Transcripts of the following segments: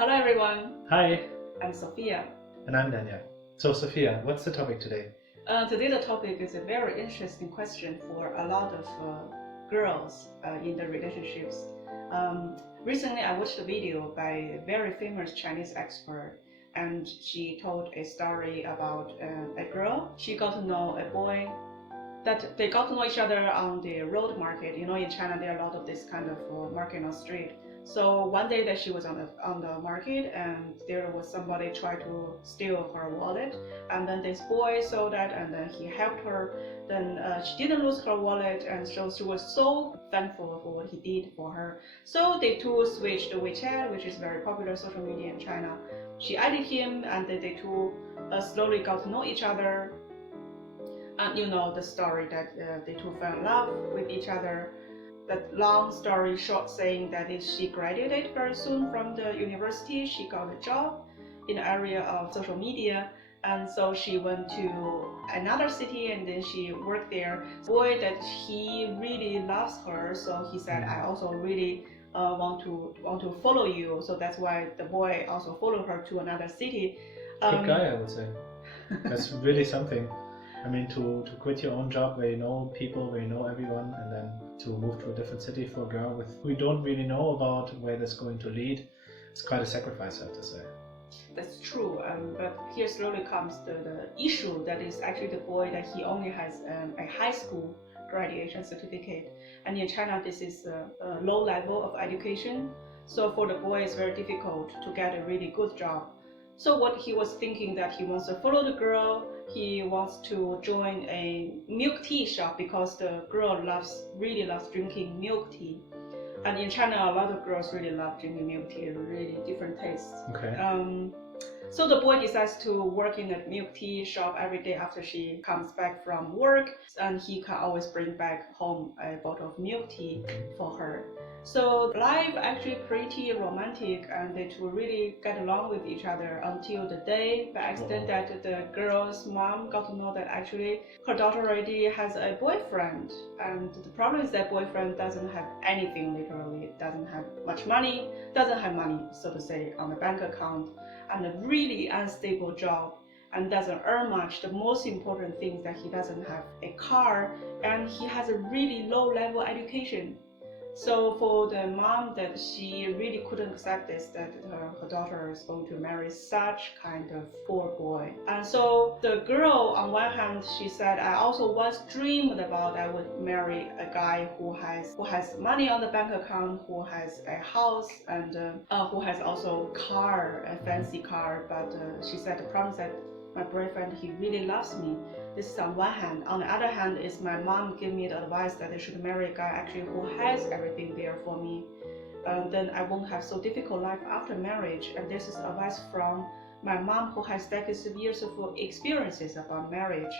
Hello everyone, Hi, I'm Sophia. and I'm Daniel. So, Sophia, what's the topic today? Today the topic is a very interesting question for a lot of girls in their relationships. Recently I watched a video by a very famous Chinese expert, and she told a story about a girl. She got to know a boy, that they got to know each other on the road market. You know, in China there are a lot of this kind of market on street. So one day that she was on the market, and there was somebody try to steal her wallet, and then this boy saw that, and then he helped her. Then she didn't lose her wallet, and so she was so thankful for what he did for her. So they two switched to WeChat, which is very popular social media in China. She added him, and then they two slowly got to know each other. And you know the story that they two fell in love with each other. That long story short saying that is she graduated very soon from the university. She got a job in the area of social media, and so she went to another city and then she worked there. Boy, that he really loves her, so he said, I also really want to follow you. So that's why the boy also followed her to another city. Good guy, I would say. That's really something. I mean, to quit your own job where you know people, where you know everyone, and then to move to a different city for a girl with who you don't really know about where that's going to lead, it's quite a sacrifice, I have to say. That's true, but here slowly comes the issue that is actually the boy that he only has a high school graduation certificate, and in China this is a low level of education, so for the boy it's very difficult to get a really good job. So what he was thinking that he wants to follow the girl, he wants to join a milk tea shop because the girl really loves drinking milk tea. And in China, a lot of girls really love drinking milk tea, really different tastes. Okay. So the boy decides to work in a milk tea shop every day after she comes back from work, and he can always bring back home a bottle of milk tea for her. So life actually pretty romantic, and they two really get along with each other until the day by accident that the girl's mom got to know that actually her daughter already has a boyfriend. And the problem is that boyfriend doesn't have anything, literally doesn't have much money, doesn't have money, so to say, on the bank account, and a really unstable job, and doesn't earn much. The most important thing is that he doesn't have a car, and he has a really low level education. So for the mom, that she really couldn't accept this, that her daughter is going to marry such kind of poor boy. And so the girl, on one hand, she said, I also once dreamed about I would marry a guy who has money on the bank account, who has a house, and who has also car, a fancy car. But she said the problem is that my boyfriend, he really loves me. This is on one hand. On the other hand is my mom gave me the advice that I should marry a guy actually who has everything there for me. Then I won't have so difficult life after marriage. And this is advice from my mom, who has decades of years of experiences about marriage.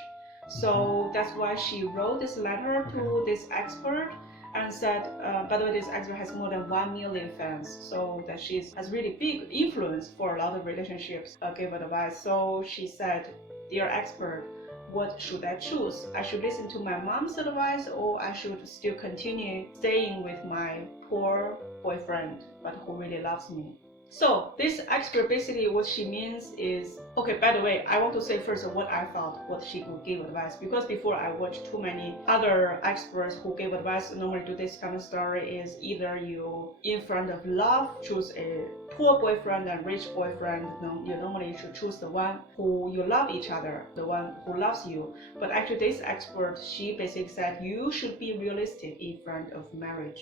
So that's why she wrote this letter to this expert and said, by the way, this expert has more than 1 million fans, so that she has really big influence for a lot of relationships, gave advice. So she said, dear expert, what should I choose? I should listen to my mom's advice, or I should still continue staying with my poor boyfriend, but who really loves me? So this expert, basically what she means is, okay, by the way, I want to say first what I thought, what she could give advice, because before I watched too many other experts who gave advice, normally do this kind of story is either you, in front of love, choose a poor boyfriend and rich boyfriend. You normally should choose the one who you love each other, the one who loves you. But actually this expert, she basically said you should be realistic in front of marriage.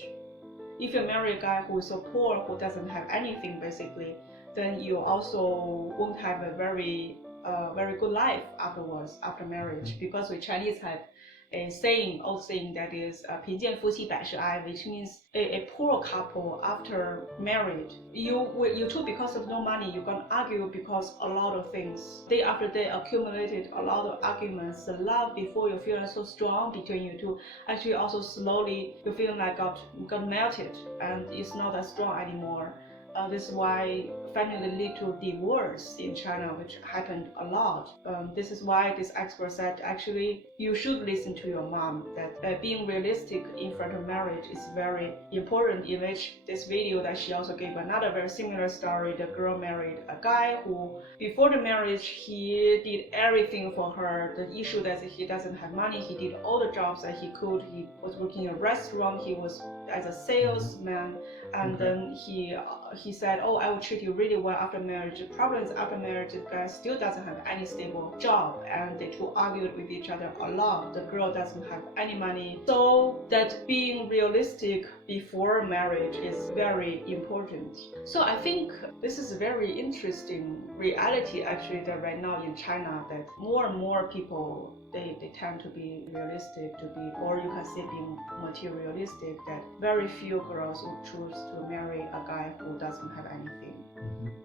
If you marry a guy who is so poor, who doesn't have anything basically, then you also won't have a very good life afterwards, after marriage. Because we Chinese have a saying, old saying, that is 贫贱夫妻百事哀, which means a poor couple after marriage, you two, because of no money, you can argue because a lot of things. Day after day accumulated a lot of arguments. The love before you feel so strong between you two, actually also slowly you feel like got melted, and it's not as strong anymore. This is why family lead to divorce in China, which happened a lot. This is why this expert said actually you should listen to your mom, that being realistic in front of marriage is very important, in which this video that she also gave another very similar story. The girl married a guy who before the marriage he did everything for her. The issue that he doesn't have money, he did all the jobs that he could. He was working in a restaurant, he was as a salesman, and then he said, oh, I will treat you really well after marriage. The problem is after marriage the guy still doesn't have any stable job, and they two argued with each other a lot. The girl doesn't have any money, so that being realistic before marriage is very important. So I think this is a very interesting reality actually, that right now in China, that more and more people they tend to be realistic, to be, or you can say being materialistic, that very few girls would choose to marry a guy who doesn't have anything.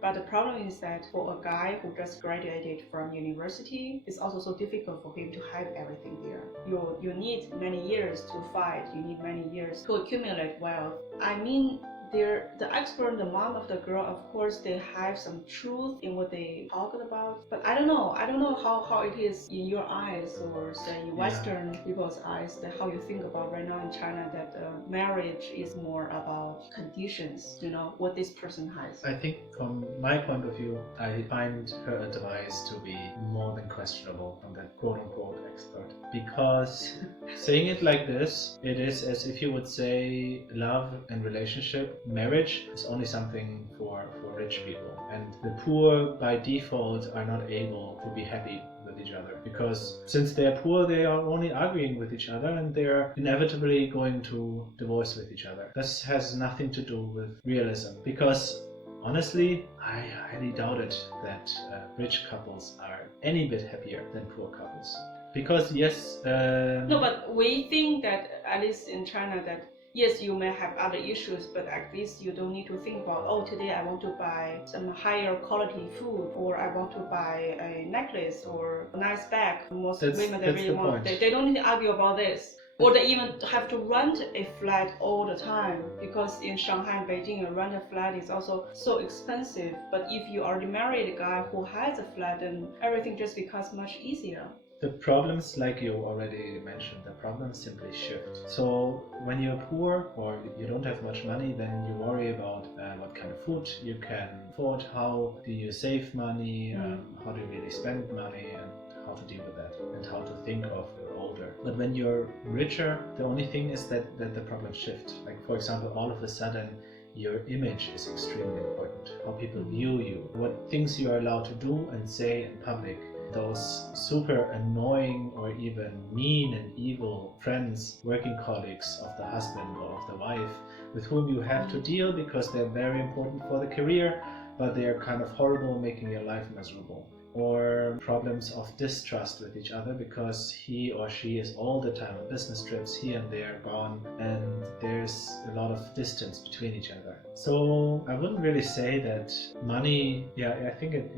But the problem is that for a guy who just graduated from university, it's also so difficult for him to have everything there. You need many years to fight, you need many years to accumulate wealth. I mean, the expert, the mom of the girl, of course, they have some truth in what they talked about. But I don't know how it is in your eyes, or say in Western people's eyes, that how you think about right now in China, that marriage is more about conditions, what this person has. I think from my point of view, I find her advice to be more than questionable from that quote-unquote expert. Because saying it like this, it is as if you would say love and relationship, marriage is only something for rich people, and the poor by default are not able to be happy with each other, because since they are poor they are only arguing with each other, and they're inevitably going to divorce with each other. This has nothing to do with realism, because honestly, I highly doubt it that rich couples are any bit happier than poor couples. Because yes, no, but we think that at least in China, that yes, you may have other issues, but at least you don't need to think about, oh, today I want to buy some higher quality food, or I want to buy a necklace or a nice bag. Most women, they really want, they don't need to argue about this. Or they even have to rent a flat all the time, because in Shanghai and Beijing, a rented flat is also so expensive. But if you already married a guy who has a flat, then everything just becomes much easier. The problems, like you already mentioned, the problems simply shift. So when you're poor or you don't have much money, then you worry about what kind of food you can afford, how do you save money, how do you really spend money, and how to deal with that, and how to think of older. But when you're richer, the only thing is that the problems shift. Like for example, all of a sudden your image is extremely important. How people view you, what things you are allowed to do and say in public. Those super annoying or even mean and evil friends, working colleagues of the husband or of the wife, with whom you have to deal because they're very important for the career, but they are kind of horrible, making your life miserable. Or problems of distrust with each other, because he or she is all the time on business trips here and there, gone, and there's a lot of distance between each other. So I wouldn't really say that money, I think it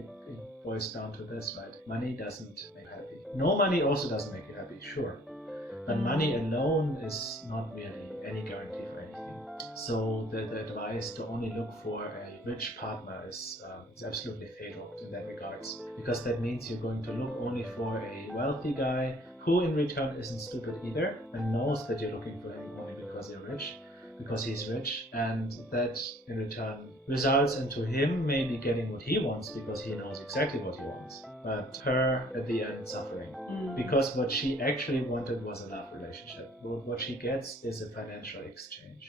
boils down to this, right? Money doesn't make you happy. No money also doesn't make you happy, sure. But money alone is not really any guarantee for anything. So the advice to only look for a rich partner is absolutely fatal in that regards, because that means you're going to look only for a wealthy guy who in return isn't stupid either, and knows that you're looking for him only because he's rich, and that in return results into him maybe getting what he wants because he knows exactly what he wants, but her at the end suffering, because what she actually wanted was a love relationship. What she gets is a financial exchange.